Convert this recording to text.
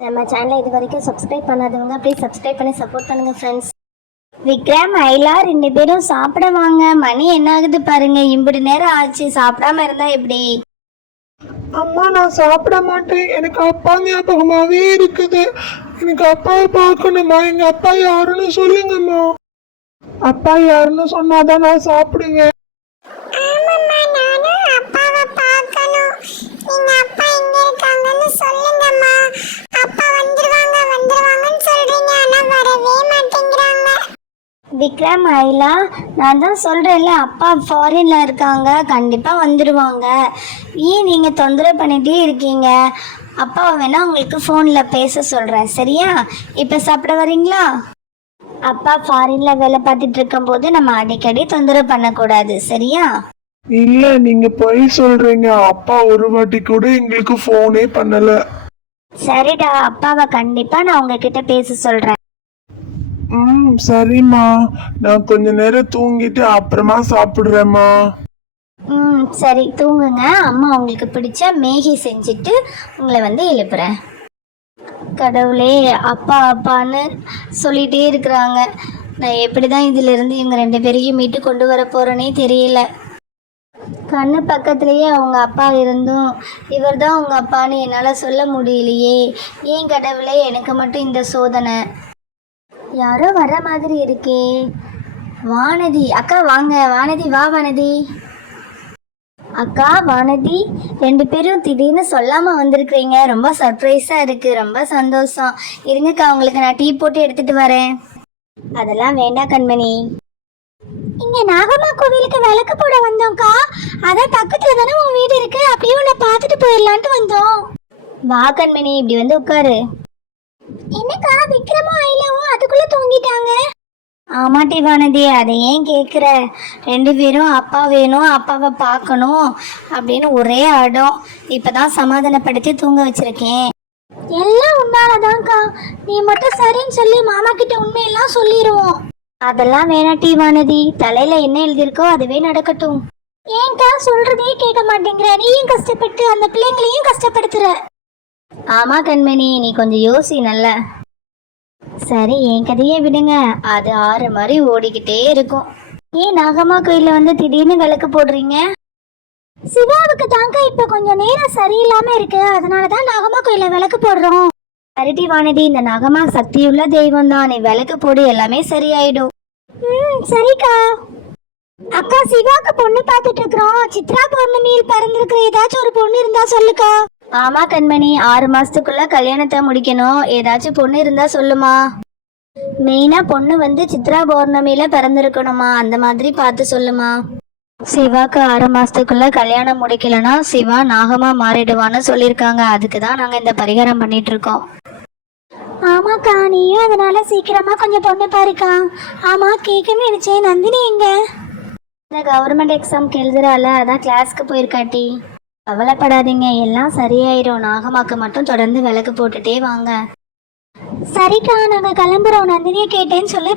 நம்ம சேனலை இது வரைக்கும் சப்ஸ்கிரைப் பண்ணாதவங்க ப்ளீஸ் சப்ஸ்கிரைப் பண்ணி சப்போர்ட் பண்ணுங்க ஃப்ரெண்ட்ஸ். விக்ரம் ஐலா 2 பேரும் சாப்பிட வாங்க. மணி என்ன ஆகுது பாருங்க. இப்படி நேரம் ஆச்சு, சாப்பிடாம இருந்தா எப்படி? அம்மா நான் சாப்பிட மாட்டேன். எனக்கு அப்பா ஞாபகமாவே இருக்குது. எனக்கு அப்பாவை பார்க்கணுமா? எங்க அப்பா யாருன்னு சொல்லுங்கம்மா. அப்பா யாருன்னு சொன்னாதான் நான் சாப்பிடுவேன். ஆமாம்மா, நானும் அப்பாவை பார்க்கணும். நீங்க அப்பா எங்க இருக்காங்கன்னு சொல்லுங்கம்மா. அப்பா வந்துருவாங்கன்னு சொல்றீங்க, ஆனா வரவே மாட்டேங்கிறாங்க. விக்ரம் ஐலா, நான் தான் சொல்கிறேன்ல, அப்பா ஃபாரின்ல இருக்காங்க, கண்டிப்பாக வந்துடுவாங்க. ஏன் நீங்கள் தொந்தரவு பண்ணிகிட்டே இருக்கீங்க? அப்பாவை வேணா உங்களுக்கு ஃபோனில் பேச சொல்கிறேன், சரியா? இப்போ சாப்பிட வரீங்களா? அப்பா ஃபாரின்ல வேலை பார்த்துட்டு இருக்கும்போது நம்ம அடிக்கடி தொந்தரவு பண்ணக்கூடாது, சரியா? இல்ல, நீங்க பொய் சொல்றீங்க. அப்பா ஒரு வாட்டி கூட எங்களுக்கு போனே பண்ணல. சரிடா, அப்பாவை கண்டிப்பாக நான் உங்ககிட்ட பேச சொல்கிறேன். சரிம்மா. நான் கொஞ்ச நேரம் தூங்கிட்டு அப்புறமா சாப்பிடுறேம்மா. சரி, தூங்குங்க. அம்மா உங்களுக்கு பிடிச்ச மேகி செஞ்சுட்டு உங்களை வந்து எழுப்புறேன். கடவுளே, அப்பா அப்பான்னு சொல்லிகிட்டே இருக்கிறாங்க. நான் எப்படி தான் இதிலிருந்து இவங்க 2 பேரையும் மீட்டு கொண்டு வர போகிறேனே தெரியல. கண்ணு பக்கத்துலேயே அவங்க அப்பா இருந்தும் இவர் தான் அவங்க அப்பான்னு என்னால் சொல்ல முடியலையே. ஏன் கடவுளே, எனக்கு மட்டும் இந்த சோதனை? யாரோ வர மாதிரி இருக்கே. வானதி அக்கா, வாங்க. வானதி, வா வானதி. அக்கா, வானதி, 2 பேரும் திடீர்னு சொல்லாமல் வந்திருக்கிறீங்க. ரொம்ப சர்ப்ரைஸாக இருக்குது. ரொம்ப சந்தோஷம். இருங்கக்கா, உங்களுக்கு நான் டீ போட்டு எடுத்துகிட்டு வரேன். அதெல்லாம் வேண்டாம் கண்மணி. இங்க நாகம்மா கோவிலுக்கு விளக்கு போட வந்தோம்க்கா. அதான் பக்கத்துல தானே உன் வீடு இருக்கு, அப்படியே உன்னை பார்த்துட்டு போயிடலான்ட்டு வந்தோம். வா கண்மணி, இப்படி வந்து உட்காரு. என்னக்கா, விக்ரமும் ஐலாவும் அதுக்குள்ள தூங்கிட்டாங்க? ஆமாட்டி வானதி, அதை ஏன் கேட்குற? 2 பேரும் அப்பா வேணும், அப்பாவை பார்க்கணும் அப்படின்னு ஒரே அடம். இப்போ தான் சமாதானப்படுத்தி தூங்க வச்சிருக்கேன். எல்லாம் உன்னாலதான்க்கா. நீ மட்டும் சரின்னு சொல்லி மாமா கிட்ட உண்மையெல்லாம் சொல்லிடுவோம். அதெல்லாம் வேணாட்டி வானதி, தலையில் என்ன எழுதியிருக்கோ அதுவே நடக்கட்டும். ஏன்க்கா சொல்றதே கேட்க மாட்டேங்கிற? நீயும் கஷ்டப்பட்டு அந்த பிள்ளைங்களையும் கஷ்டப்படுத்துற. ஆமா கண்மணி, நீ கொஞ்சம் யோசி நல்ல. சரி, என் கதையை விடுங்க. அது 6 மாதிரி ஓடிக்கிட்டே இருக்கும். ஏன் நாகம்மா கோயிலில் வந்து திடீர்னு விளக்கு போடுறீங்க? சிவாவுக்கு தாங்க இப்ப கொஞ்சம் நேரம் சரியில்லாம இருக்கு, அதனாலதான் நாகம்மா கோயில விளக்கு போடுறோம். சரிட்டி வானதி, இந்த நாகம்மா சக்தியுள்ள தெய்வம் தான். நீ விளக்கு போடு, எல்லாமே சரியாயிடும். சரிக்கா. அக்கா, சிவாக்கு பொண்ணு பார்த்துட்டு இருக்கிறோம். சித்ரா பௌர்ணமியில் பிறந்திருக்கிற ஏதாச்சும் ஒரு பொண்ணு இருந்தா சொல்லுக்கா. ஆமா கண்மணி, 6 மாசத்துக்குள்ள கல்யாணத்தை முடிக்கணும். ஏதாச்சும் பொண்ணு இருந்தா சொல்லுமா. மெயினா பொண்ணு வந்து சித்ரா பௌர்ணமியில பிறந்திருக்கணுமா, அந்த மாதிரி பார்த்து சொல்லுமா. சிவாக்கு 6 மாசத்துக்குள்ள கல்யாணம் முடிக்கலன்னா சிவா நாகமா மாறிடுவான்னு சொல்லியிருக்காங்க. அதுக்கு தான் நாங்க இந்த பரிகாரம் பண்ணிட்டு இருக்கோம். ஆமாக்கா, நீயும் அதனால சீக்கிரமா கொஞ்சம் பொண்ணு பாருக்கா. ஆமா, கேட்கன்னு நினைச்சேன். நந்தினி எங்க? இந்த கவர்மெண்ட் எக்ஸாம்க்கு எழுதுறால, அதான் கிளாஸ்க்கு போயிருக்காட்டி. கவலைப்படாதீங்க, எல்லாம் சரியாயிரும். நாகமாக்கு மட்டும் தொடர்ந்து விளக்கு போட்டுட்டே வாங்க. சரிக்கா, நாங்க கிளம்புறோம். நந்தினியை கேட்டேன்னு சொல்லு.